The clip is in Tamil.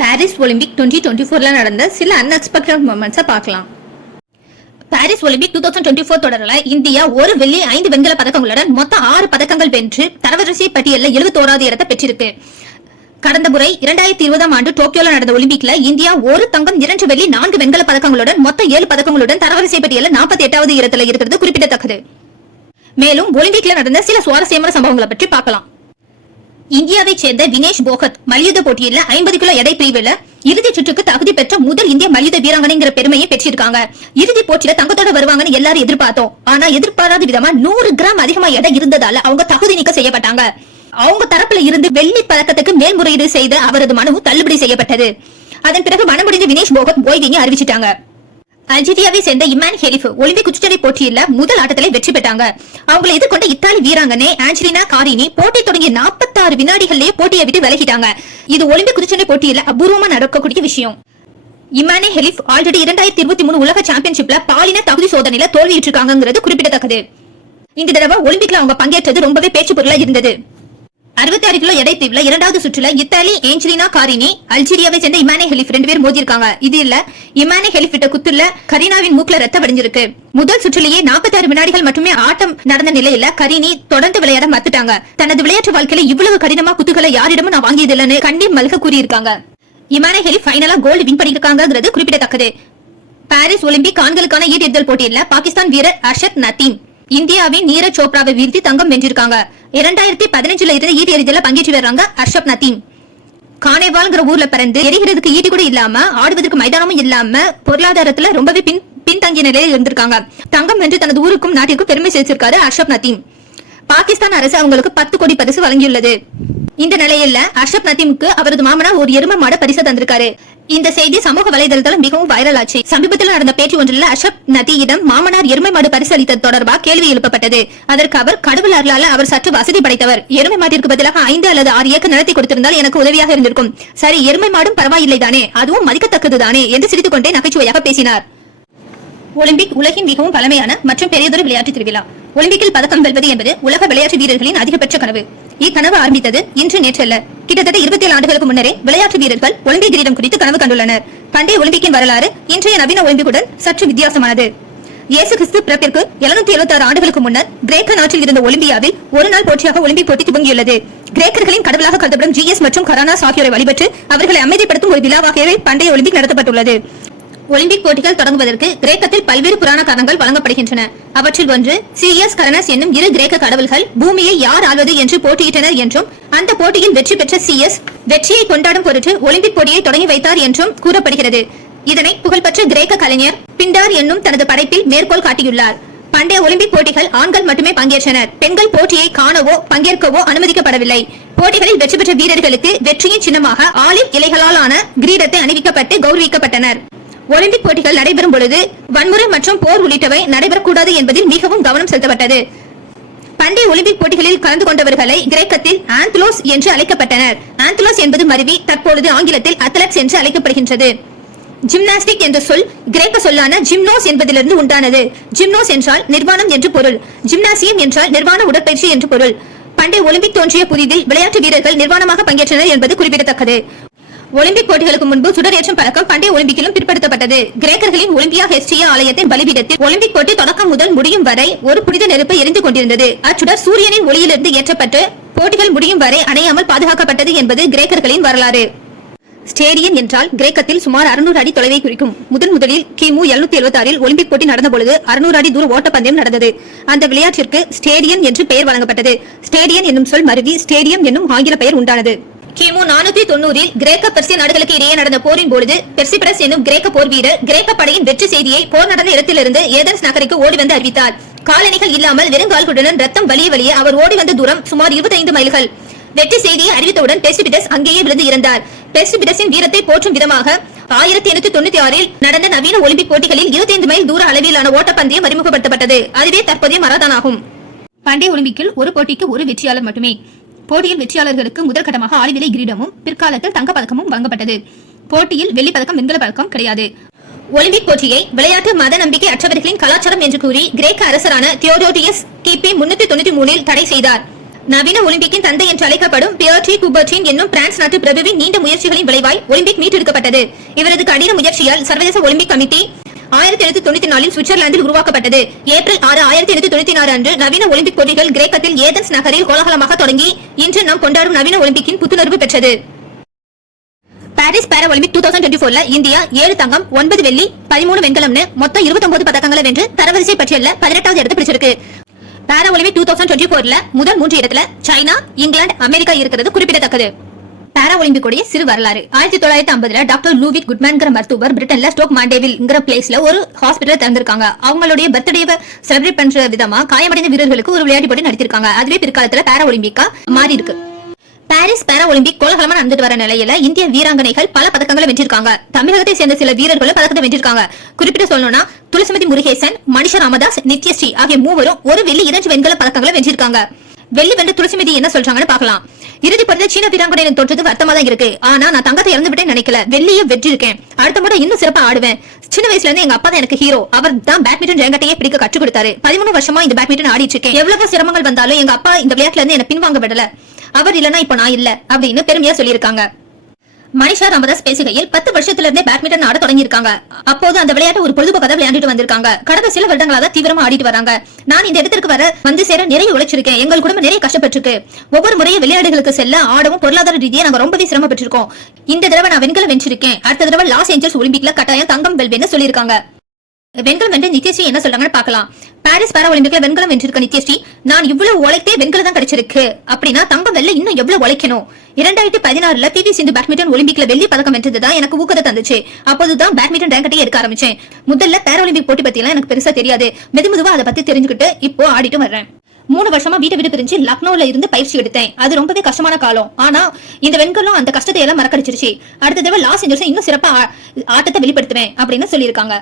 பாரிஸ் ஒலிம்பிக் 2024 நடந்த சில அன்எக்ஸ்பெக்டட் மொமெண்ட்ஸை பார்க்கலாம். பாரிஸ் ஒலிம்பிக் 2024 தொடரில் இந்தியா ஒரு வெள்ளி 5 வெண்கல பதக்கங்களுடன் மொத்தம் 6 பதக்கங்கள் வென்று தரவரிசை பட்டியலில் 71வது இடத்தை பெற்றிருக்கு. கடந்த முறை 2020 ஆண்டு டோக்கியோல நடந்த ஒலிம்பிக்ல இந்தியா ஒரு தங்கம் 2 வெள்ளி 4 வெண்கல பதக்கங்களுடன் மொத்தம் 7 பதக்கங்களுடன் தரவரிசை பட்டியலில் 48வது இடத்துல இருக்கிறது குறிப்பிடத்தக்கது. மேலும் ஒலிம்பிக்ல நடந்த சில சுவாரஸ்யமான சம்பவங்களை பற்றி பார்க்கலாம். இந்தியாவை சேர்ந்த வினேஷ் போகத் மல்யுத்த போட்டியில் 50 கிலோ எடை பிரிவில் இறுதி சுற்றுக்கு தகுதி பெற்ற முதல் இந்திய மல்யுத்த வீராங்கனைங்கிற பெருமையை பெற்றிருக்காங்க. இறுதி போட்டியில தங்கத்தோட வருவாங்கன்னு எல்லாரும் எதிர்பார்த்தோம். ஆனா எதிர்பாராத விதமா 100 கிராம் அதிகமா எடை இருந்ததால அவங்க தகுதி நீக்கம் செய்யப்பட்டாங்க. அவங்க தரப்புல இருந்து வெள்ளி பதக்கத்துக்கு மேல்முறையீடு செய்த அவரது மனு தள்ளுபடி செய்யப்பட்டது. அதன் பிறகு மனமுடிந்த வினேஷ் போகத் ஓய்வினை அறிவிச்சிட்டாங்க. அல்ஜீரியாவை சேர்ந்த இமான் ஹெலிஃப் ஒலிம்பிக் குத்துச்சண்டை போட்டியில முதல் ஆட்டத்திலே வெற்றி பெற்றாங்க. அவங்களை எதிர்கொண்ட இத்தாலி வீராங்கனை ஆஞ்சலினா காரினி போட்டி தொடங்கிய 46 வினாடிகளிலேயே போட்டியை விட்டு விலகிட்டாங்க. இது ஒலிம்பிக் குத்துச்சண்டை போட்டியில அபூர்வமா நடக்கக்கூடிய விஷயம். இமானே ஹெலிஃப் ஆல்ரெடி 2023 உலக சாம்பியன்ஷிப்ல பாலின தகுதி சோதனையில தோல்வியுற்றிருக்காங்கிறது குறிப்பிடத்தக்கது. இந்த தடவை ஒலிம்பிக்ல அவங்க பங்கேற்றது ரொம்பவே பேச்சு பொருளா இருந்தது. 66 கிலோ எடை பிரிவுல இரண்டாவது சுற்றுல இத்தாலி ஏஞ்சலினா காரினி அல்ஜீரியாவை சேர்ந்த இமானே ஹெலிஃப் 2 பேர் மோதி இருக்காங்க. இது இல்ல இமானே ஹெலிஃப் விட்ட குத்துல கரீனாவின் மூக்குல ரத்தம் வடிஞ்சிருக்கு. முதல் சுற்றிலேயே 46 வினாடிகள் மட்டுமே ஆட்டம் நடந்த நிலையில கரீனி தொடர்ந்து விளையாட மறுத்துட்டாங்க. தனது விளையாட்டு வாழ்க்கையில இவ்வளவு கடினமா குத்துக்களை யாரிடமும் நான் வாங்கியது இல்லன்னு கண்ணீர் மல்க கூறியிருக்காங்க. இமானே ஹெலிஃப் ஃபைனலா கோல்டு வின் பண்ணிருக்காங்கிறது குறிப்பிடத்தக்கது. பாரிஸ் ஒலிம்பிக் ஆண்களுக்கான ஈட்டெறிதல் போட்டியில பாகிஸ்தான் வீரர் அர்ஷத் நதீம் இந்தியாவின் நீரஜ் சோப்ராவை வீழ்த்தி தங்கம் வென்றிருக்காங்க. 2015 இருந்து ஈட்டி எறிதல பங்கேற்று வர்றாங்க அர்ஷப் நதீம். கானேவால்ங்கிற ஊர்ல பிறந்து எரிகிறதுக்கு ஈட்டி கூட இல்லாம ஆடுவதற்கு மைதானமும் இல்லாம பொருளாதாரத்துல ரொம்பவே பின்தங்கிய நிலையில் இருந்திருக்காங்க. தங்கம் வென்று தனது ஊருக்கும் நாட்டிற்கும் பெருமை சேர்த்திருக்காரு அர்ஷப் நதீம். பாகிஸ்தான் அரசு அவங்களுக்கு 10 கோடி பரிசு வழங்கியுள்ளது. இந்த நிலையில அர்ஷப் நதீமுக்கு அவரது மாமனார் ஒரு எருமை மாட பரிசு தந்திருக்காரு. இந்த செய்தி சமூக வலைதளத்துல மிகவும் வைரல் ஆச்சு. சமீபத்தில் நடந்த பேச்சு ஒன்றில் அர்ஷப் நதியிடம் மாமனார் எருமை மாடு பரிசு அளித்தது தொடர்பாக கேள்வி எழுப்பப்பட்டது. அதற்கு அவர் கடவுள் அருளால அவர் சற்று வசதி படைத்தவர். எருமை மாட்டிற்கு பதிலாக 5 அல்லது 6 ஏக்கர் நிலத்தை கொடுத்திருந்தால் எனக்கு உதவியாக இருந்திருக்கும். சரி, எருமை மாடும் பரவாயில்லை தானே, அதுவும் மதிக்கத்தக்கது தானே என்று சிரித்துக் கொண்டே நகைச்சுவையாக பேசினார். ஒலிம்பிக் உலகின் மிகவும் பழமையான மற்றும் பெரியதொரு விளையாட்டு திருவிழா. ஒலிம்பிக்கில் பதக்கம் வெல்வது என்பது உலக விளையாட்டு வீரர்களின் அதிகபட்ச கனவு. இக்கனவு ஆரம்பித்தது இன்று நேற்றல்ல. கிட்டத்தட்ட 27 ஆண்டுகளுக்கு முன்னரே விளையாட்டு வீரர்கள் ஒலிம்பிக் கிரீடம் குறித்து கனவு கண்டுள்ளனர். பண்டைய ஒலிம்பிக்கின் வரலாறு இன்றைய நவீன ஒலிம்பிக்குடன் சற்று வித்தியாசமானது. இயேசு கிறிஸ்து பிறப்பிற்கு 776 ஆண்டுகளுக்கு முன்னர் கிரேக்க நாட்டில் இருந்த ஒலிம்பியாவில் ஒரு நாள் போட்டியாக ஒலிம்பிக் போட்டி துவங்கியுள்ளது. கிரேக்கர்களின் கடவுளாக கருதப்படும் ஜிஎஸ் மற்றும் கரானாஸ் ஆகியோரை வழிபட்டு அவர்களை அமைதிப்படுத்தும் ஒரு விழாவாகவே பண்டைய ஒலிம்பிக் நடத்தப்பட்டுள்ளது. ஒலிம்பிக் போட்டிகள் தொடங்குவதற்கு கிரேக்கத்தில் பல்வேறு புராண காரணங்கள் வழங்கப்படுகின்றன. அவற்றில் ஒன்று சிஎஸ் கரனஸ் என்னும் 2 கிரேக்க கடவுள்கள் பூமியை யார் ஆள்வது என்று போட்டியிட்டனர் என்றும் அந்த போட்டியில் வெற்றி பெற்ற சிஎஸ் வெற்றியை கொண்டாடும் பொருட்டு ஒலிம்பிக் போட்டியை தொடங்கி வைத்தார் என்றும் கூறப்படுகிறது. இதனை புகழ்பெற்ற கிரேக்க கலைஞர் பிண்டார் என்னும் தனது படைப்பில் மேற்கோள் காட்டியுள்ளார். பண்டைய ஒலிம்பிக் போட்டிகள் ஆண்கள் மட்டுமே பங்கேற்றனர். பெண்கள் போட்டியை காணவோ பங்கேற்கவோ அனுமதிக்கப்படவில்லை. போட்டிகளில் வெற்றி பெற்ற வீரர்களுக்கு வெற்றியின் சின்னமாக ஆலிவ் இலைகளாலான கிரீடத்தை அணிவிக்கப்பட்டு கௌரவிக்கப்பட்டனர். ஒலிம்பிக் போட்டிகள் நடைபெறும் பொழுது வன்முறை மற்றும் போர் உள்ளிட்டவை நடைபெறக்கூடாது என்பதில் மிகவும் கவனம் செலுத்தப்பட்டது. பண்டைய ஒலிம்பிக் போட்டிகளில் கலந்து கொண்டவர்களை கிரேக்கத்தில் ஆந்த்லோஸ் என்று அழைக்கப்பட்டனர். ஆந்த்லோஸ் என்பது மருவி தற்பொழுது ஆங்கிலத்தில் அத்லெட்ஸ் என்று அழைக்கப்படுகின்றது. ஜிம்னாஸ்டிக் என்ற சொல் கிரேக்க சொல்லான ஜிம்னோஸ் என்பதிலிருந்து உண்டானது. ஜிம்னோஸ் என்றால் நிர்வாணம் என்று பொருள். ஜிம்னாசியம் என்றால் நிர்வாண உடற்பயிற்சி என்று பொருள். பண்டைய ஒலிம்பிக் தோன்றிய புதிதில் விளையாட்டு வீரர்கள் நிர்வாணமாக பங்கேற்றனர் என்பது குறிப்பிடத்தக்கது. ஒலிம்பிக் போட்டிகளுக்கு முன்பு சுடரேற்றும் பழக்கம் பண்டைய ஒலிம்பிக்கிலும் பிற்படுத்தப்பட்டது. கிரேக்கர்களின் ஒலிம்பியா ஹெஸ்டியா ஆலயத்தின் பலிபீடத்தில் ஒலிம்பிக் போட்டி தொடக்கம் முதல் முடியும் வரை ஒரு புனித நெருப்பு எரிந்து கொண்டிருந்தது. அச்சுடர் சூரியனின் ஒளியிலிருந்து ஏற்றப்பட்டு போட்டிகள் முடியும் வரை அணையாமல் பாதுகாக்கப்பட்டது என்பது கிரேக்கர்களின் வரலாறு. ஸ்டேடியன் என்றால் கிரேக்கத்தில் சுமார் 600 அடி தொலைவை குறிக்கும். முதலில் கிமு 776 ஒலிம்பிக் போட்டி நடந்த பொழுது 600 அடி தூர ஓட்டப்பந்தயம் நடந்தது. அந்த விளையாட்டிற்கு ஸ்டேடியன் என்று பெயர் வழங்கப்பட்டது. ஸ்டேடியன் என்னும் சொல் மருவி ஸ்டேடியம் என்னும் ஆங்கில பெயர் உண்டானது. கிமு 490 கிரேக்க பெர்சிய நாடுகளுக்கு இடையே நடந்த போரின் பொழுது பெர்சிபரஸ் என்னும் கிரேக்க போர் வீரர் கிரேக்க படையின் வெற்றி செய்தியை போர் நடந்த இடத்திலிருந்து ஏதென்ஸ் நகருக்கு ஓடி வந்து அறிவித்தார். காலணிகள் இல்லாமல் வெறுங்கால்களுடன் ரத்தம் வலிய அவர் ஓடி வந்த தூரம் சுமார் 25 மைல்கள். வெற்றி செய்தியை அறிவித்தவுடன் பெர்சிபிடஸ் அங்கேயே விழுந்து இறந்தார். பெர்சிபிடஸின் வீரத்தை போற்றும் விதமாக 1896 நடந்த நவீன ஒலிம்பிக் போட்டிகளில் 25 மைல் தூர அளவிலான ஓட்டப்பந்தயம் அறிமுகப்படுத்தப்பட்டது. அதுவே தற்போதைய மராத்தான் ஆகும். பண்டைய ஒலிம்பிக்கில் ஒரு போட்டிக்கு ஒரு வெற்றியாளர் மட்டுமே. போட்டியில் வெற்றியாளர்களுக்கு முதற்கட்டமாக ஆலிவிலை கிரீடமும் பிற்காலத்தில் தங்க பதக்கமும் வழங்கப்பட்டது. போட்டியில் வெள்ளி பதக்கம் வெண்கல பதக்கம் கிடையாது. ஒலிம்பிக் போட்டியை விளையாட்டு மத நம்பிக்கை அற்றவர்களின் கலாச்சாரம் என்று கூறி கிரேக்க அரசரான தியோடோடியஸ் கிபி 393 தடை செய்தார். நவீன ஒலிம்பிக்கின் தந்தை என்று அழைக்கப்படும் பியர் டி குபர்டின் என்னும் பிரான்ஸ் நாட்டு பிரபுவின் நீண்ட முயற்சிகளின் விளைவாய் ஒலிம்பிக் மீட்டெடுக்கப்பட்டது. இவரது கடின முயற்சியால் சர்வதேச ஒலிம்பிக் கமிட்டி 1894 சுவிட்சர்லாந்தில் உருவாக்கப்பட்டது. ஏப்ரல் 6, 1896 அன்று நவீன ஒலிம்பிக் போட்டிகள் கிரேக்கத்தில் ஏதென்ஸ் நகரில் கோலாகலமாக தொடங்கி இன்று நாம் கொண்டாடும் நவீன ஒலிம்பிக்கின் புத்துணர்வு பெற்றது. பாரிஸ் பாரா ஒலிம்பிக் 2024ல இந்தியா 7 தங்கம் 9 வெள்ளி 13 வெண்கலம்னு மொத்தம் 29 பதக்கங்களை வென்று தரவரிசை பட்டியல்ல 18வது இடத்தை பிடிச்சிருக்கு. பாரா ஒலிம்பிக் 2024ல முதல் 3 இடத்துல சைனா, இங்கிலாந்து, அமெரிக்கா இருக்கிறது குறிப்பிடத்தக்கது. பாரா ஒலிம்பிக் சிறு வரலாறு. 1950ல டாக்டர் லூவிட் குட்மேன்ங்கிற மருத்துவர் பிரிட்டன்ல ஸ்டோக் மாண்டேவில்ங்கிற பிளேஸ்ல ஒரு ஹாஸ்பிட்டல் திறந்திருக்காங்க. அவங்களுடைய பர்த்டேவை செலிப்ரேட் பண்ற விதமா காயமடைந்த வீரர்களுக்கு ஒரு விளையாட்டு போட்டி நடத்திருக்காங்க. அதுவே பிற்காலத்துல பாரா ஒலிம்பிக்கா மாறி இருக்கு. பாரிஸ் பாரா ஒலிம்பிக் கோலாகலமா நடந்துட்டு வர நிலையில இந்திய வீராங்கனைகள் பல பதக்கங்களை வென்றிருக்காங்க. தமிழகத்தை சேர்ந்த சில வீரர்களும் பதக்கத்தை வென்றிருக்காங்க. குறிப்பிட்டு சொல்லணும்னா துளசிமதி முருகேசன், மணிஷா ராமதாஸ், நித்யஸ்ரீ ஆகிய மூவரும் ஒரு வெள்ளி 2 வெண்கல பதக்கங்களை வென்றிருக்காங்க. வெள்ளி வென்ற துளசிமதி என்ன சொல்றாங்கன்னு பாக்கலாம். இறுதி போட்டியில சீன வீராங்கனையின் தோற்றத்துக்கு வருத்தமா தான் இருக்கு. ஆனா நான் தங்கத்தை இறந்து விட்டேன்னு நினைக்கல. வெள்ளியை வெற்றிருக்கேன். அடுத்த முறை இன்னும் சிறப்பா ஆடுவேன். சின்ன வயசுல இருந்து எங்க அப்பா தான் எனக்கு ஹீரோ. அவர் தான் பேட்மிண்டன் ரேங்கட்டையே பிடிக்க கற்றுக் கொடுத்தாரு. 13 வருஷமா இந்த பேட்மிண்டன் ஆடிட்டு இருக்கேன். எவ்வளவு சிரமங்கள் வந்தாலும் எங்க அப்பா இந்த விளையாட்டுல இருந்து என்ன பின்வாங்க விடல. அவர் இல்லனா இப்ப நான் இல்ல அப்படின்னு பெருமையா சொல்லியிருக்காங்க. மணிஷா ராமதாஸ் பேசுகையில் 10 வருஷத்துல இருந்தே பேட்மிண்டன் ஆட தொடங்கி இருக்காங்க. அப்போது அந்த விளையாட்டு ஒரு பொழுதுபோக்காக விளையாண்டுட்டு வந்திருக்காங்க. கடந்த சில வருடங்களாக தீவிரமா ஆடிட்டு வராங்க. நான் இந்த இடத்திற்கு வந்து சேர நிறைய உழைச்சிருக்கேன். எங்கள் குடும்பம் நிறைய கஷ்டப்பட்டிருக்கு. ஒவ்வொரு முறையும் விளையாடுகளுக்கு செல்ல ஆடவும் பொருளாதார ரீதியா நாங்க ரொம்பவே சிரமப்பட்டிருக்கோம். இந்த தடவை நான் வெண்கலம் வென்றிருக்கேன். அடுத்த தடவை லாஸ் ஏஞ்சல்ஸ் ஒலிம்பிக்ல கட்டாயம் தங்கம் வெல்வேன்னு சொல்லியிருக்காங்க. வெண்கலம் வென்ற நித்யஸ்ரீ என்ன சொல்றாங்கன்னு பாக்கலாம். பாரிஸ் பாரா ஒலிம்பிக்ல வெண்கலம் வென்றிருக்க நித்யஸ்ரீ, நான் இவ்வளவு உழைத்தே வெண்கலம் தான் கிடைச்சிருக்கு. அப்படின்னா தங்கம் வெல்ல இன்னும் எவ்வளவு உழைக்கணும். 2016ல PV சிந்து பேட்மிண்டன் ஒலிம்பிக்ல வெள்ளி பதக்கம் வென்றதுதான் எனக்கு ஊக்கத்தை தந்துச்சு. அப்போதுதான் பேட்மிண்டன் ரேங்கட்டையே எடுக்க ஆரம்பிச்சேன். முதல்ல பாரா ஒலிம்பிக் போட்டி பத்தி எல்லாம் எனக்கு பெருசா தெரியாது. மெதுமெதுவா அதை பத்தி தெரிஞ்சுக்கிட்டு இப்போ ஆடிட்டு வர்றேன். 3 வருஷமா வீட்டை விட்டு பிரிஞ்சு லக்னோல இருந்து பயிற்சி எடுத்தேன். அது ரொம்பவே கஷ்டமான காலம். ஆனா இந்த வெண்கலம் அந்த கஷ்டத்தை எல்லாம் மறக்கடிச்சிருச்சு. அடுத்த தடவை லாஸ் ஏஞ்சல்ஸ் இன்னும் சிறப்பா ஆட்டத்தை வெளிப்படுத்துவேன் அப்படின்னு சொல்லியிருக்காங்க.